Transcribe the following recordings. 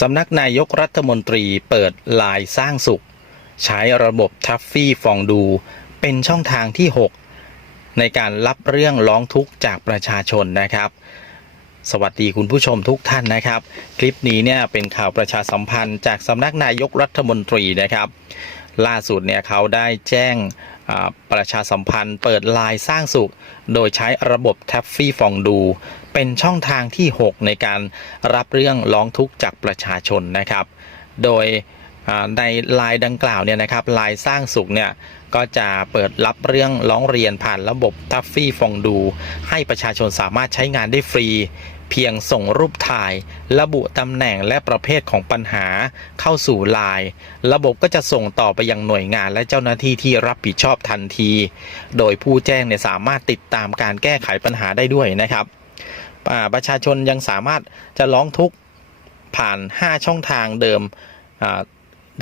สำนักนายกรัฐมนตรีเปิดไลน์สร้างสุข ใช้ระบบทัฟฟี่ฟองดู เป็นช่องทางที่ 6 ในการรับเรื่องร้องทุกข์จากประชาชนนะครับ สวัสดีคุณผู้ชมทุกท่านนะครับ คลิปนี้เนี่ยเป็นข่าวประชาสัมพันธ์จากสำนักนายกรัฐมนตรีนะครับ ล่าสุดเนี่ยเขาได้แจ้ง ประชาสัมพันธ์ เปิดไลน์สร้างสุข โดยใช้ระบบแท็ฟฟี่ฟองดู เป็นช่องทางที่ 6 ในการรับเรื่องร้องทุกข์จากประชาชนนะครับ โดยในไลน์ดังกล่าวเนี่ยนะครับไลน์สร้างสุขเนี่ยก็จะเปิดรับเรื่องร้องเรียนผ่านระบบทัฟฟี่ฟองดู ให้ประชาชนสามารถใช้งานได้ฟรี เพียงส่งรูปถ่าย ระบุตำแหน่งและประเภทของปัญหาเข้าสู่ไลน์ระบบก็จะส่งต่อไปยังหน่วยงานและเจ้าหน้าที่ที่รับผิดชอบทันที โดยผู้แจ้งเนี่ยสามารถติดตามการแก้ไขปัญหาได้ด้วยนะครับประชาชนยังสามารถจะร้องทุกข์ผ่าน 5 ช่องทางเดิม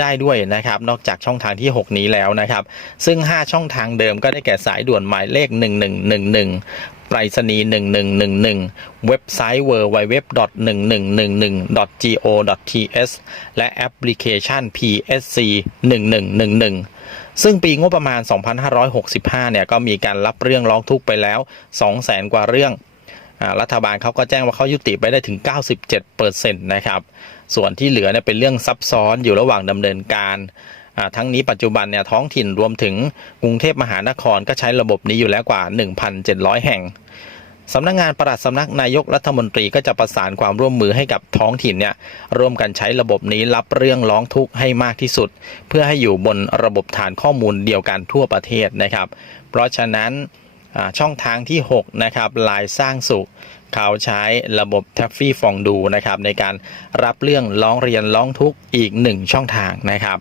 ได้ด้วยนะครับ นอกจากช่องทางที่ 6 นี้แล้วนะครับ ซึ่ง 5 ช่องทางเดิมก็ได้แก่สายด่วนหมายเลข 1111 ไปรษณีย์1111 เว็บไซต์ www.1111.go.th และแอปพลิเคชัน PSC 1111 ซึ่งปีงบประมาณ 2565 เนี่ย ก็มีการรับเรื่องร้องทุกข์ไปแล้ว 200,000 กว่าเรื่อง รัฐบาลเขาก็แจ้งว่าเขายุติไปได้ถึง 97%นะครับ ส่วนที่เหลือเนี่ยเป็นเรื่องซับซ้อนอยู่ระหว่างดำเนินการ ทั้งนี้ปัจจุบันเนี่ยท้องถิ่นรวมถึงกรุงเทพมหานครก็ใช้ระบบนี้อยู่แล้วกว่า 1,700 แห่งสำนักงานประหลัดสำนักนายกรัฐมนตรีก็จะประสานความร่วมมือให้กับท้องถิ่นเนี่ยร่วมกันใช้ระบบนี้รับเรื่องร้องทุกข์ให้มากที่สุด เพื่อให้อยู่บนระบบฐานข้อมูลเดียวกันทั่วประเทศนะครับ เพราะฉะนั้นช่องทางที่ 6 นะครับลายสร้างสุข เขาใช้ระบบแท็ฟฟี่ฟองดูนะครับในการรับเรื่องร้องเรียนร้องทุกข์อีกหนึ่งช่องทางนะครับ